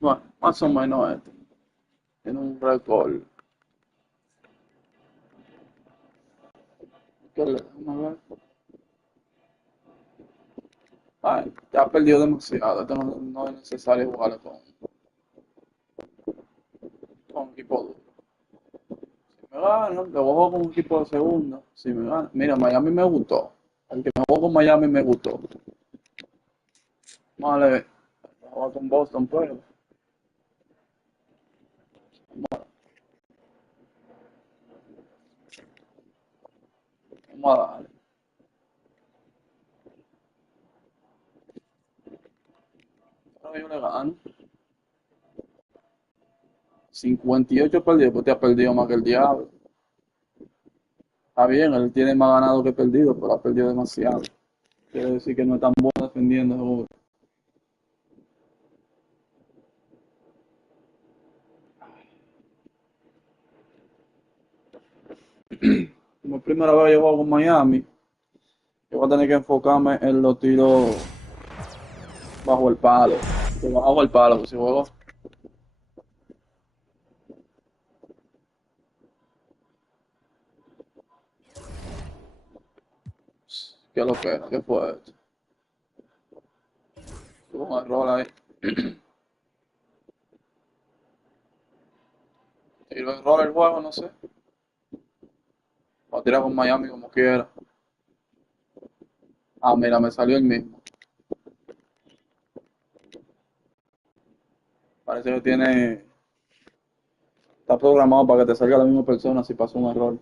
Bueno, más o menos esto. Tiene un récord. Déjame ver. Ay, ya ha perdido demasiado. Esto no es necesario jugar con equipo duro. Si me gano, le juego con un equipo de segunda. Si me gana. Mira, Miami me gustó. El que me jugó con Miami me gustó. Vale, jugar con Boston, pero. Vamos a darle. Ahora yo le gano. 58 perdidos, pues te ha perdido más que el diablo. Está bien, él tiene más ganado que perdido, pero ha perdido demasiado. Quiere decir que no es tan bueno defendiendo, seguro. Como primera vez yo juego con Miami, yo voy a tener que enfocarme en los tiros bajo el palo. Bajo el palo, pues si juego. ¿Qué es lo que era? ¿Qué fue esto? Tuvo un error ahí. Tiro error el juego, no sé. Voy a tirar con Miami como quiera. Ah, mira, me salió el mismo. Parece que tiene. Está programado para que te salga la misma persona si pasa un error.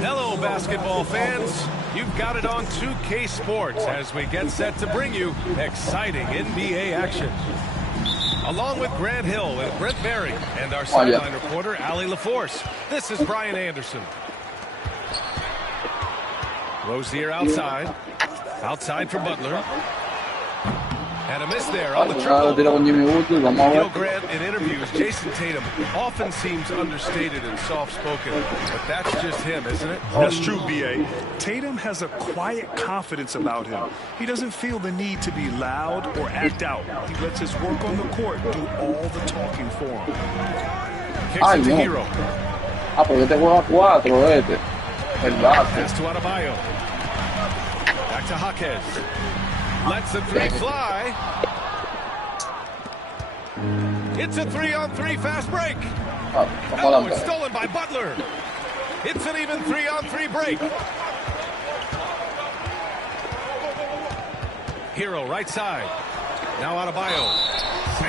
Hello, basketball fans. You've got it on 2K Sports as we get set to bring you exciting NBA action. Along with Grant Hill and Brent Berry and our sideline reporter, Allie LaForce, this is Brian Anderson. Rozier outside. Outside for Butler. And a miss there on the triple. Gil Grant, in interviews, Jason Tatum often seems understated and soft-spoken, but that's just him, isn't it? That's true, B.A. Tatum has a quiet confidence about him. He doesn't feel the need to be loud or act out. He lets his work on the court do all the talking for him. Kicks it to Hero. Ah, pero yo te juego a 4, El base. Pass to Adebayo. Back to Jaquez. Lets the three fly. It's a 3-on-3 fast break. Oh, it's stolen by Butler. It's an even 3-on-3 break. Hero right side. Now Adebayo.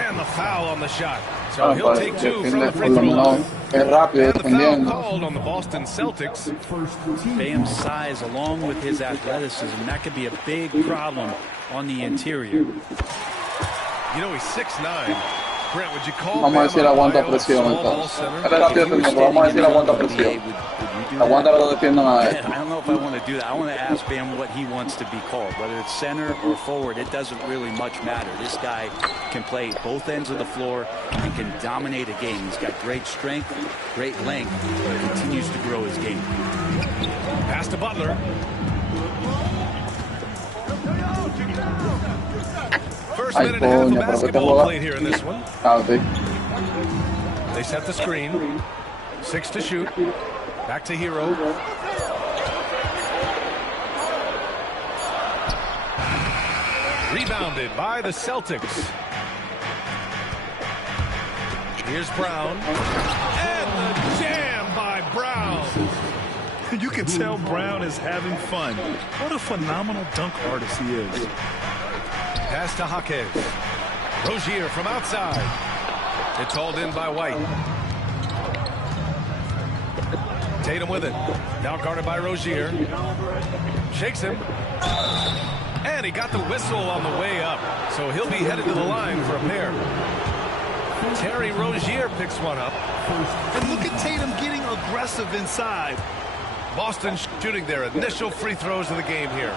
And the foul on the shot. So he'll take 2 from the free throw line. And the foul called on the Boston Celtics. Bam's size along with his athleticism, that could be a big problem on the interior. You know, he's 6'9". Brent, would you call Vamos a decir aguanta presión entonces. Vamos a decir aguanta presión. do Aguanta that. que lo defiendan a él. I don't know if I want to do that. I want to ask Bam what he wants to be called. Whether it's center or forward, it doesn't really much matter. This guy can play both ends of the floor and can dominate a game. He's got great strength, great length, and continues to grow his game. Pass to Butler. First minute and a half of basketball played here in this one. They set the screen. 6 to shoot. Back to Hero. Rebounded by the Celtics. Here's Brown. And the jam by Brown. You can tell Brown is having fun. What a phenomenal dunk artist he is. Pass to Jaquez. Rozier from outside. It's hauled in by White. Tatum with it. Now guarded by Rozier. Shakes him. And he got the whistle on the way up. So he'll be headed to the line for a pair. Terry Rozier picks one up. And look at Tatum getting aggressive inside. Boston shooting their initial free throws of the game here.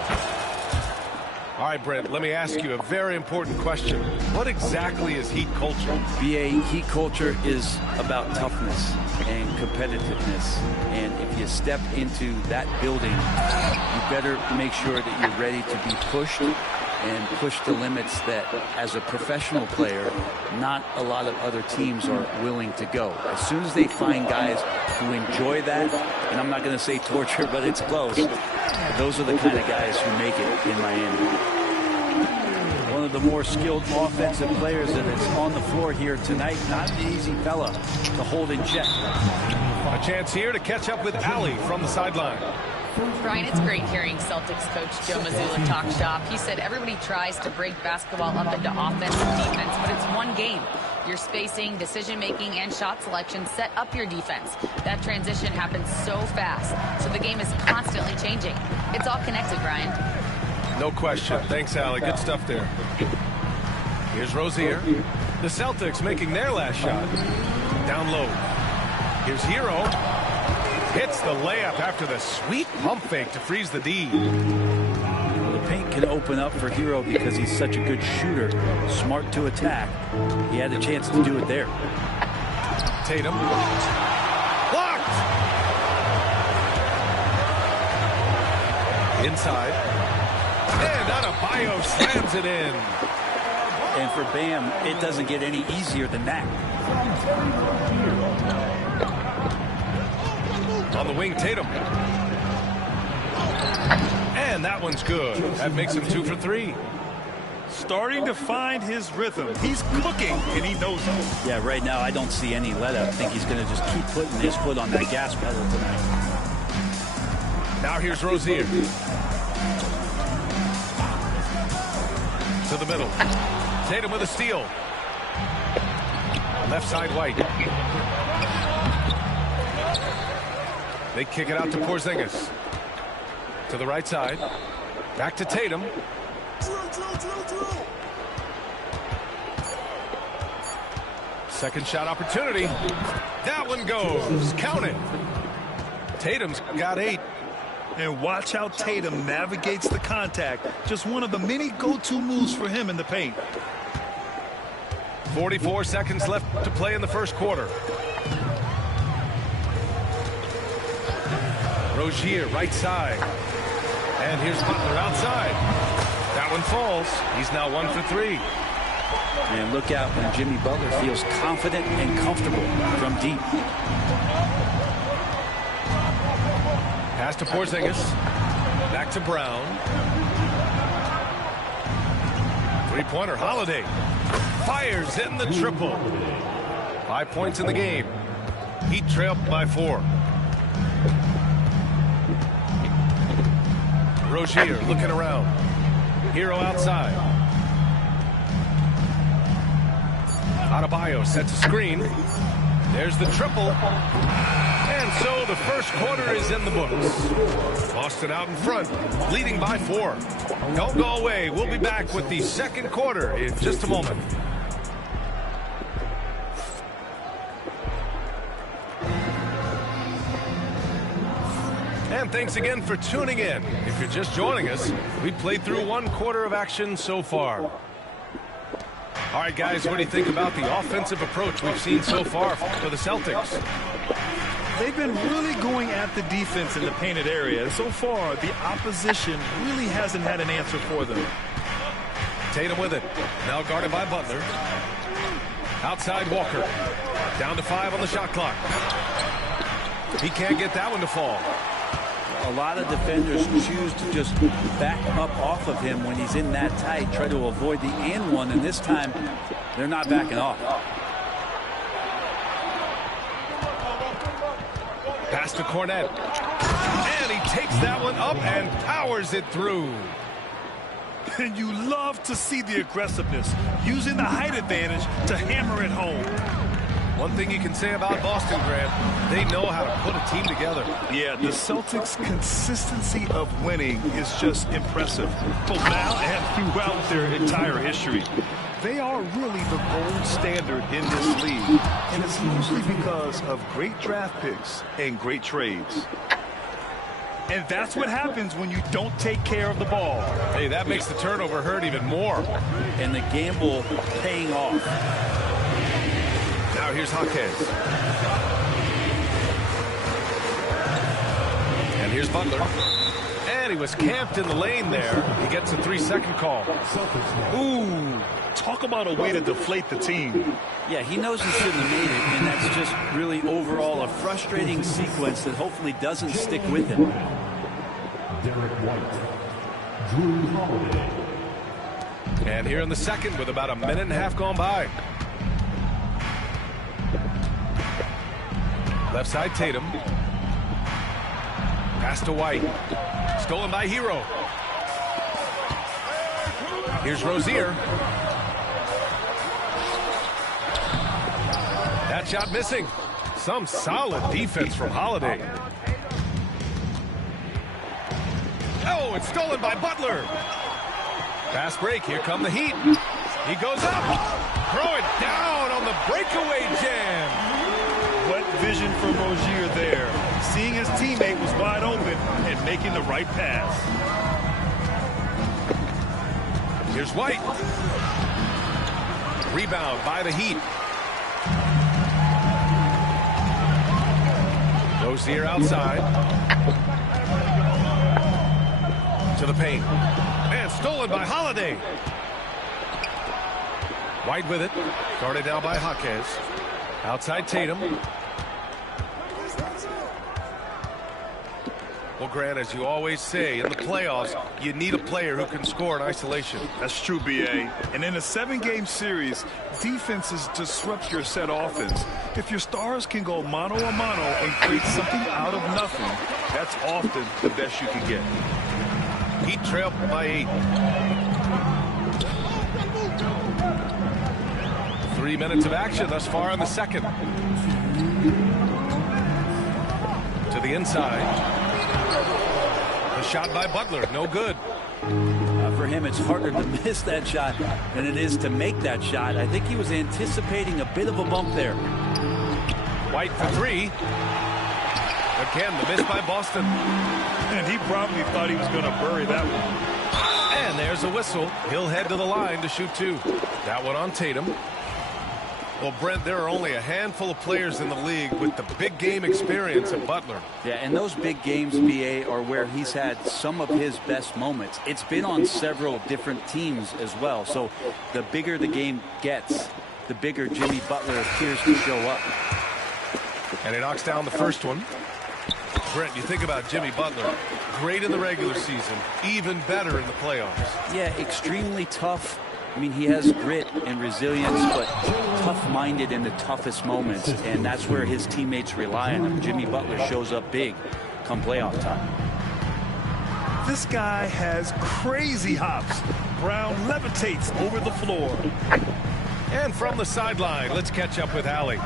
All right, Brent, let me ask you a very important question. What exactly is Heat culture? BA, Heat culture is about toughness and competitiveness. And if you step into that building, you better make sure that you're ready to be pushed and push the limits that, as a professional player, not a lot of other teams are willing to go. As soon as they find guys who enjoy that, and I'm not going to say torture, but it's close, those are the kind of guys who make it in Miami. One of the more skilled offensive players that is on the floor here tonight. Not an easy fella to hold in check. A chance here to catch up with Allie from the sideline. Brian, it's great hearing Celtics coach Joe Mazzulla talk shop. He said everybody tries to break basketball up into offense and defense, but it's one game. Your spacing, decision-making, and shot selection set up your defense. That transition happens so fast, so the game is constantly changing. It's all connected, Brian. No question. Thanks, Allie. Good stuff there. Here's Rozier. The Celtics making their last shot. Down low. Here's Hero. Hits the layup after the sweet pump fake to freeze the D. The paint can open up for Hero because he's such a good shooter. Smart to attack. He had a chance to do it there. Tatum. Blocked! Inside. And Adebayo slams it in. And for Bam, it doesn't get any easier than that. On the wing, Tatum. And that one's good. That makes him 2 for 3. Starting to find his rhythm. He's cooking, and he knows it. Yeah, right now I don't see any let up. I think he's going to just keep putting his foot on that gas pedal tonight. Now here's Rozier. To the middle. Tatum with a steal. Left side, White. They kick it out to Porzingis. To the right side. Back to Tatum. Second shot opportunity. That one goes. Count it. Tatum's got 8. And watch how Tatum navigates the contact. Just one of the many go-to moves for him in the paint. 44 seconds left to play in the first quarter. Rozier, right side. And here's Butler outside. That one falls. He's now 1 for 3. And look out when Jimmy Butler feels confident and comfortable from deep. Pass to Porzingis. Back to Brown. Three-pointer, Holiday. Fires in the triple. 5 points in the game. Heat trailed by 4. Rozier looking around. Hero outside. Adebayo sets a screen. There's the triple. And so the first quarter is in the books. Boston out in front, leading by 4. Don't go away. We'll be back with the second quarter in just a moment. And thanks again for tuning in. If you're just joining us, we've played through 1/4 of action so far. All right, guys, what do you think about the offensive approach we've seen so far for the Celtics? They've been really going at the defense in the painted area. So far, the opposition really hasn't had an answer for them. Tatum with it. Now guarded by Butler. Outside Walker. Down to 5 on the shot clock. He can't get that one to fall. A lot of defenders choose to just back up off of him when he's in that tight, try to avoid the and one, and this time they're not backing off. Pass to Cornet. And he takes that one up and powers it through. And you love to see the aggressiveness, using the height advantage to hammer it home. One thing you can say about Boston, Grant, they know how to put a team together. Yeah, the Celtics' consistency of winning is just impressive, both now and throughout their entire history. They are really the gold standard in this league, and it's mostly because of great draft picks and great trades. And that's what happens when you don't take care of the ball. Hey, that makes the turnover hurt even more. And the gamble paying off. Now here's Jaquez. And here's Butler. And he was camped in the lane there. He gets a 3-second call. Ooh, talk about a way to deflate the team. Yeah, he knows he shouldn't have made it, and that's just really overall a frustrating sequence that hopefully doesn't stick with him. Derek White, Drew Holiday. And here in the second with about a minute and a half gone by. Left side Tatum. Pass to White. Stolen by Hero. Here's Rozier. That shot missing. Some solid defense from Holiday. Oh, it's stolen by Butler. Fast break. Here come the Heat. He goes up. Throw it down on the breakaway jam. What vision from Rozier there. Seeing his teammate was wide open and making the right pass. Here's White. Rebound by the Heat. Rozier outside. To the paint. And stolen by Holiday. White with it. Guarded now by Jaquez. Outside Tatum. Well, Grant, as you always say, in the playoffs, you need a player who can score in isolation. That's true, B.A. And in a 7-game series, defenses disrupt your set offense. If your stars can go mano-a-mano and create something out of nothing, that's often the best you can get. Heat trail by 8. 3 minutes of action thus far in the second. To the inside. The shot by Butler, no good. For him, it's harder to miss that shot than it is to make that shot. I think he was anticipating a bit of a bump there. White for 3. Again, the miss by Boston. And he probably thought he was going to bury that one. And there's a whistle. He'll head to the line to shoot 2. That one on Tatum. Well, Brent, there are only a handful of players in the league with the big game experience of Butler. Yeah, and those big games, BA, are where he's had some of his best moments. It's been on several different teams as well. So the bigger the game gets, the bigger Jimmy Butler appears to show up. And he knocks down the first one. Brent, you think about Jimmy Butler. Great in the regular season, even better in the playoffs. Yeah, extremely tough. I mean, he has grit and resilience, but tough-minded in the toughest moments, and that's where his teammates rely on him. Jimmy Butler shows up big come playoff time. This guy has crazy hops. Brown levitates over the floor. And from the sideline, let's catch up with Allie.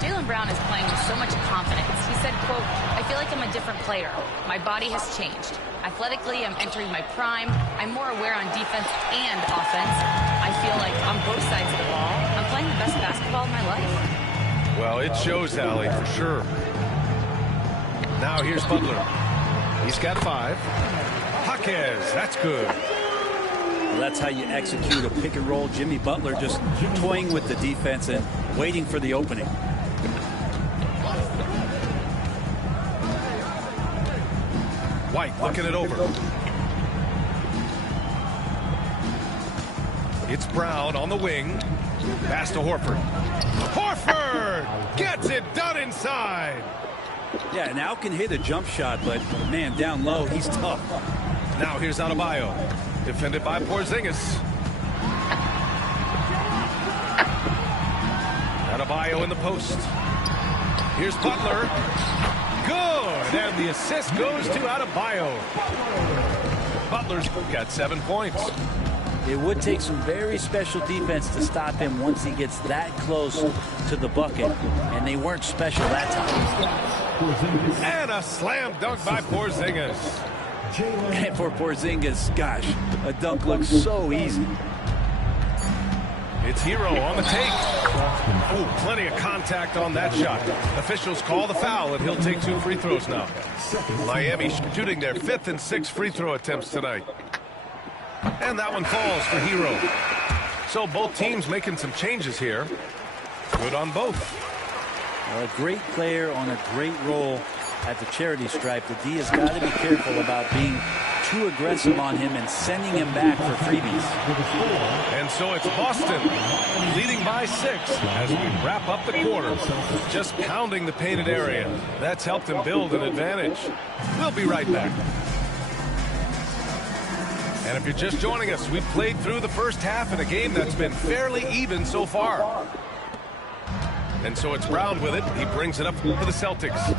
Jaylen Brown is playing with so much confidence. He said, quote, "I feel like I'm a different player. My body has changed. Athletically, I'm entering my prime. I'm more aware on defense and offense. I feel like on both sides of the ball, I'm playing the best basketball of my life." Well, it shows, Allie, for sure. Now here's Butler. He's got 5. Jaquez, that's good. Well, that's how you execute a pick and roll. Jimmy Butler just toying with the defense and waiting for the opening. White looking it over. It's Brown on the wing. Pass to Horford. Horford gets it done inside. Yeah, now can hit a jump shot, but man, down low, he's tough. Now here's Adebayo. Defended by Porzingis. Adebayo in the post. Here's Butler. Good, and the assist goes to Adebayo. Butler's got 7 points. It would take some very special defense to stop him once he gets that close to the bucket, and they weren't special that time. And a slam dunk by Porzingis. And for Porzingis, gosh, a dunk looks so easy. It's Hero on the take. Oh, plenty of contact on that shot. Officials call the foul, and he'll take 2 free throws now. Miami shooting their 5th and 6th free throw attempts tonight. And that one falls for Hero. So both teams making some changes here. Good on both. A great player on a great role at the charity stripe. The D has got to be careful about being too aggressive on him and sending him back for freebies. And so it's Boston leading by 6 as we wrap up the quarter. Just pounding the painted area. That's helped him build an advantage. We'll be right back. And if you're just joining us, we've played through the first half in a game that's been fairly even so far. And so it's Brown with it. He brings it up for the Celtics.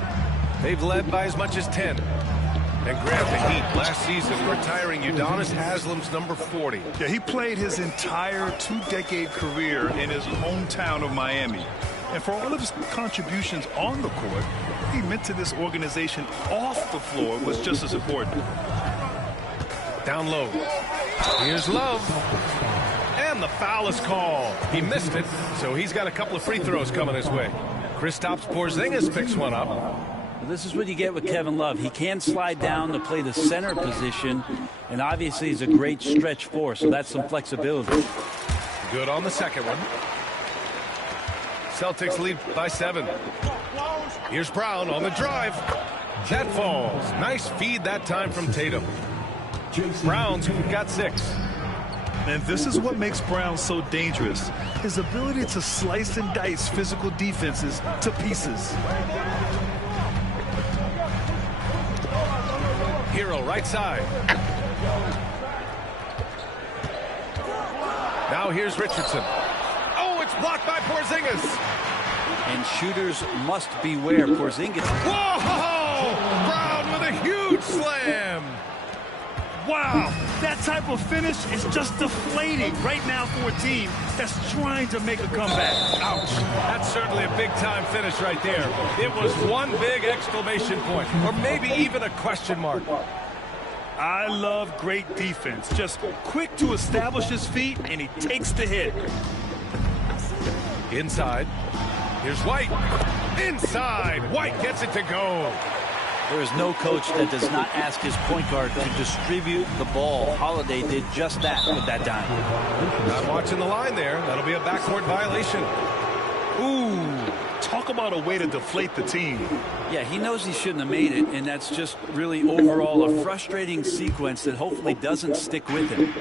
They've led by as much as 10. And grabbed the Heat last season, retiring Udonis Haslem's number 40. Yeah, he played his entire 2-decade career in his hometown of Miami. And for all of his contributions on the court, what he meant to this organization off the floor was just as important. Down low. Here's Love. And the foul is called. He missed it, so he's got a couple of free throws coming his way. Kristaps Porzingis picks one up. Well, this is what you get with Kevin Love. He can slide down to play the center position, and obviously he's a great stretch four, so that's some flexibility. Good on the second one. Celtics lead by 7. Here's Brown on the drive. That falls. Nice feed that time from Tatum. Brown's got 6. And this is what makes Brown so dangerous. His ability to slice and dice physical defenses to pieces. Hero right side. Now here's Richardson. Oh, it's blocked by Porzingis. And shooters must beware. Porzingis. Whoa! Brown with a huge slam. Wow, that type of finish is just deflating right now for a team that's trying to make a comeback. Ouch. That's certainly a big-time finish right there. It was one big exclamation point, or maybe even a question mark. I love great defense. Just quick to establish his feet, and he takes the hit. Inside. Here's White. Inside. White gets it to go. There is no coach that does not ask his point guard to distribute the ball. Holiday did just that with that dime. Not watching the line there. That'll be a backcourt violation. Ooh, talk about a way to deflate the team. Yeah, he knows he shouldn't have made it, and that's just really overall a frustrating sequence that hopefully doesn't stick with him.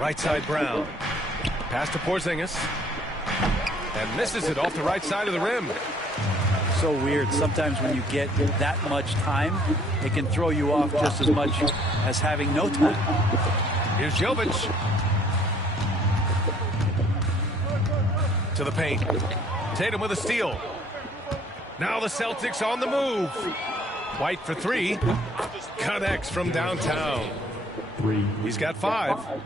Right side Brown. Pass to Porzingis. And misses it off the right side of the rim. So weird. Sometimes when you get that much time, it can throw you off just as much as having no time. Here's Jovic. To the paint. Tatum with a steal. Now the Celtics on the move. White for 3. Connects from downtown. He's got 5.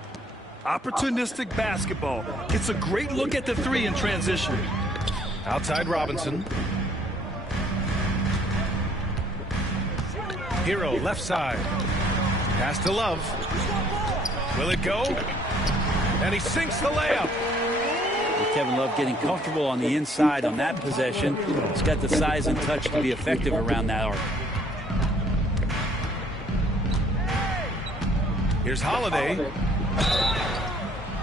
Opportunistic basketball. It's a great look at the 3 in transition. Outside Robinson. Hero left side. Pass to Love. Will it go? And he sinks the layup. Kevin Love getting comfortable on the inside on that possession. He's got the size and touch to be effective around that arc. Here's Holiday.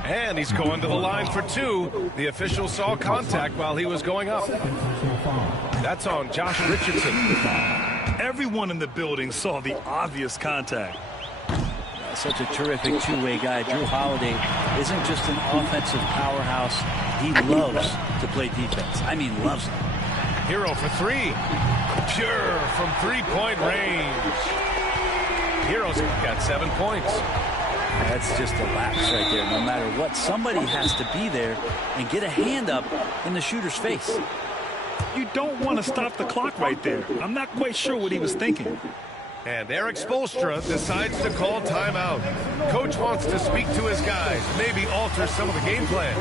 And he's going to the line for two. The official saw contact while he was going up. That's on Josh Richardson. Everyone in the building saw the obvious contact. Such a terrific two-way guy. Drew Holiday isn't just an offensive powerhouse. He loves to play defense. I mean, loves it. Hero for three. Pure from three-point range. Hero's got 7 points. That's just a lapse right there. No matter what, somebody has to be there and get a hand up in the shooter's face. You don't want to stop the clock right there. I'm not quite sure what he was thinking. And Erik Spoelstra decides to call timeout. Coach wants to speak to his guys, maybe alter some of the game plan.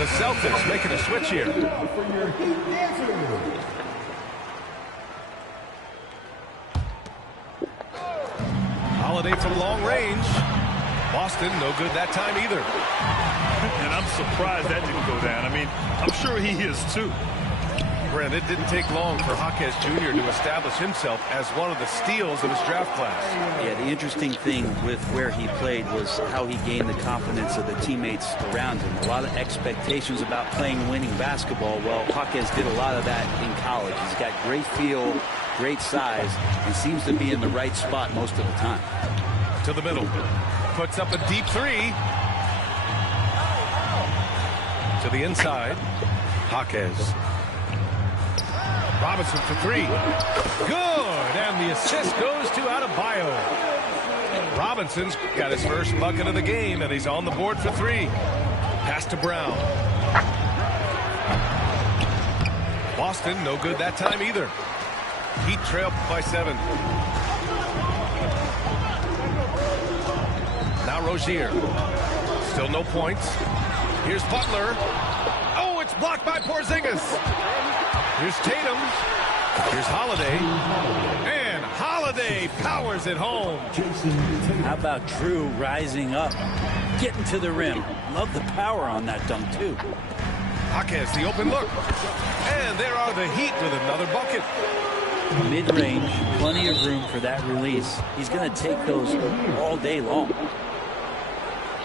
The Celtics making a switch here. Holiday from long range. Boston, no good that time either. And I'm surprised that didn't go down. I mean, I'm sure he is too. Brent, it didn't take long for Jaquez Jr. to establish himself as one of the steals of his draft class. Yeah, the interesting thing with where he played was how he gained the confidence of the teammates around him. A lot of expectations about playing winning basketball. Well, Jaquez did a lot of that in college. He's got great feel, great size, and seems to be in the right spot most of the time. To the middle. Puts up a deep three. To the inside. Jaquez. Robinson for three. Good. And the assist goes to Adebayo. Robinson's got his first bucket of the game, and he's on the board for three. Pass to Brown. Boston, no good that time either. Heat trail by 7. Now Rozier. Still no points. Here's Butler. Oh, it's blocked by Porzingis. Here's Tatum. Here's Holiday. And Holiday powers it home. How about Drew rising up, getting to the rim? Love the power on that dunk, too. Jaquez, the open look. And there are the Heat with another bucket. Mid-range, plenty of room for that release. He's going to take those all day long.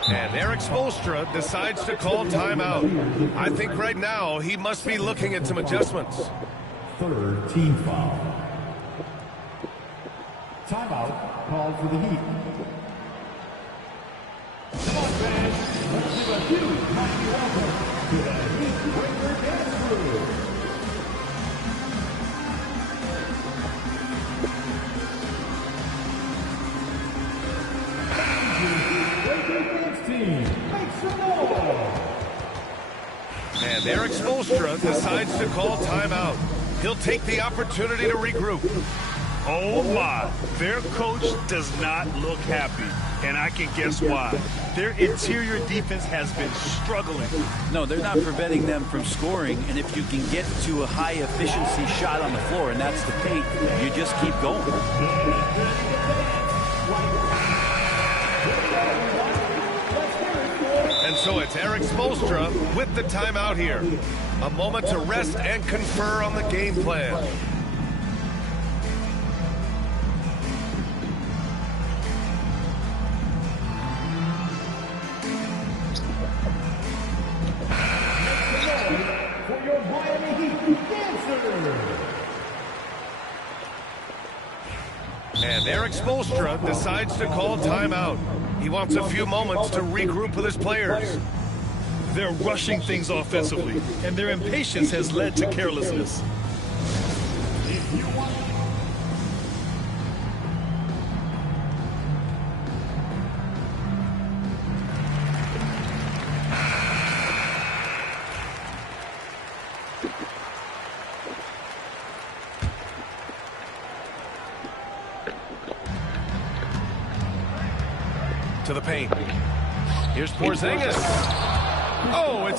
And Erik Spoelstra decides to call timeout. I think right now he must be looking at some adjustments. Third team foul. Timeout called for the Heat. Come on, fans. Let's give a huge mighty welcome to the Heat Breaker Dance Crew. And Erik Spoelstra decides to call timeout. He'll take the opportunity to regroup. Oh my, their coach does not look happy, and I can guess why. Their interior defense has been struggling. No, they're not preventing them from scoring, and if you can get to a high efficiency shot on the floor, and that's the paint, you just keep going. And so it's Erik Spoelstra with the timeout here. A moment to rest and confer on the game plan. For your Miami Heat dancers. And Erik Spoelstra decides to call timeout. He wants a few moments to regroup with his players. They're rushing things offensively, and their impatience has led to carelessness. the paint. Here's Porzingis. Oh, it's